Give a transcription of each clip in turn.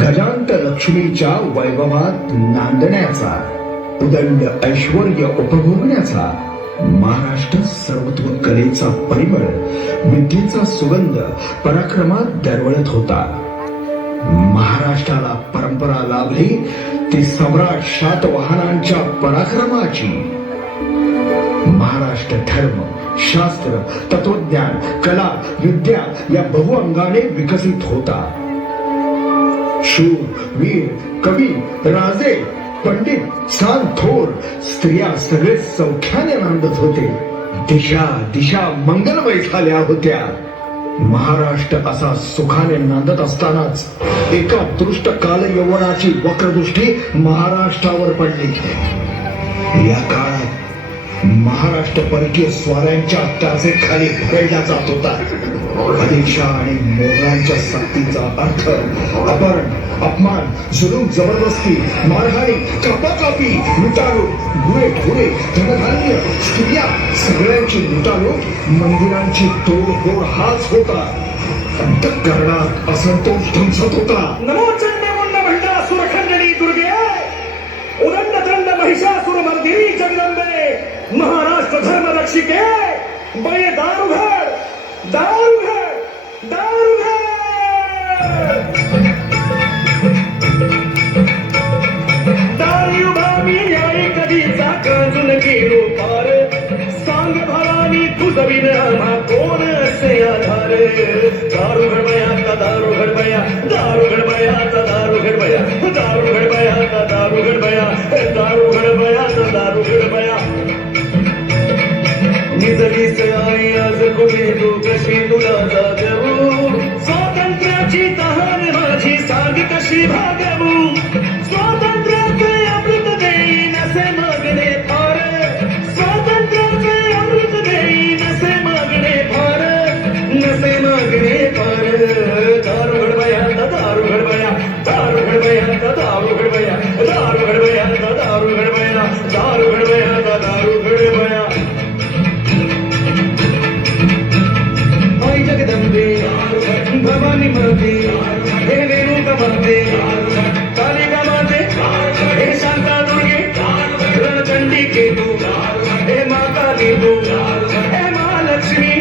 गजांत लक्ष्मीच्या वैभवात नांदण्याचा, उदंड ऐश्वर्य उपभोगण्याचा, महाराष्ट्र सर्वत्व कलेचा परिमळ, विद्येचा सुगंध पराक्रमात दरवळत होता. महाराष्ट्राला परंपरा लाभली ती सम्राट शातवाहनांच्या पराक्रमाची. महाराष्ट्र धर्म, शास्त्र, तत्वज्ञान, कला, विद्या या बहुअंगाने विकसित होता. शूर, वीर, कवी, राजे, पंडित, स्थान थोर, स्त्रिया सगळे सौख्याने नांदत होते. दिशा दिशा मंगलमय झाल्या होत्या. महाराष्ट्र असा सुखाने नांदत असतानाच एका दृष्ट काल यवनाची वक्रदृष्टी महाराष्ट्रावर पडली. या काळात महाराष्ट्र परकीय स्वाऱ्यांच्या अत्याचाराखाली भरडला जात होता. आदिलशहा आणि मोगलांच्या सक्तीचा अर्थ अपहरण, अपमान, जुलूम, जबरदस्ती, मारहाणी, कापाकापी, लुटालूट, गुरेढोरे, धनधान्य, स्त्रिया सगळ्यांची लुटालूट, मंदिरांची तोडफोड हाच होता. अंतःकरणात असंतोष ढुंचत होता. नमो चंडमुंड भंडा सुरखंडनी दुर्गे, उदंड दंड महिषासुर मर्दिनी जगदंबे, महाराष्ट्र धर्म रक्षिके, बळे दारुघर, दारुघर, दारुघर. दारुभामी न्याय कधीचा कजून गेलो पार, सांग भवानी तुझ बिन आम्हा कोण असे आधार. दारुघर बया, दारुघर बया, दारुघर बया, दारुघर बया, दारुघर बया, दारुघर बया, दारुघर बया, दारुघर बया. निजलीस आई आज कोणी तू कशी तुला जागवू, स्वातंत्र्याची तहान माझी सांग कशी भागवू. स्वातंत्र्याचे अमृत देईन असे मागणे फार, स्वातंत्र्याचे अमृत देईन असे मागणे फार, नसे मागणे फार. दारू घडवया, दारू घडवया, दारू घडवया, दारू घडवया, दारू घडवया, दारू घडवया, दारू घडवया, दारू घडवया. जगदंबे भवानी माते, हे रेणुका माते, कालिका माते, हे शांता दुर्गे, रणचंडिके तू, हे माता तू, हे महालक्ष्मी,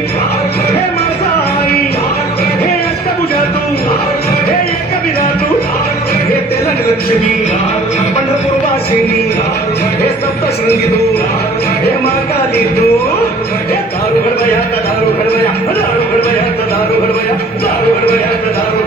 हे माता आई, हे अष्टभुजा तू, हे एकविरा तू, हे तेलंग लक्ष्मी, पंढरपूर वासिनी, हे सप्तशृंगी तू, हे महाकाली तू. हे दारू घडवया, दारू घडवया, दारू घडवया, दारू घडवया, दारू घडवया, दारू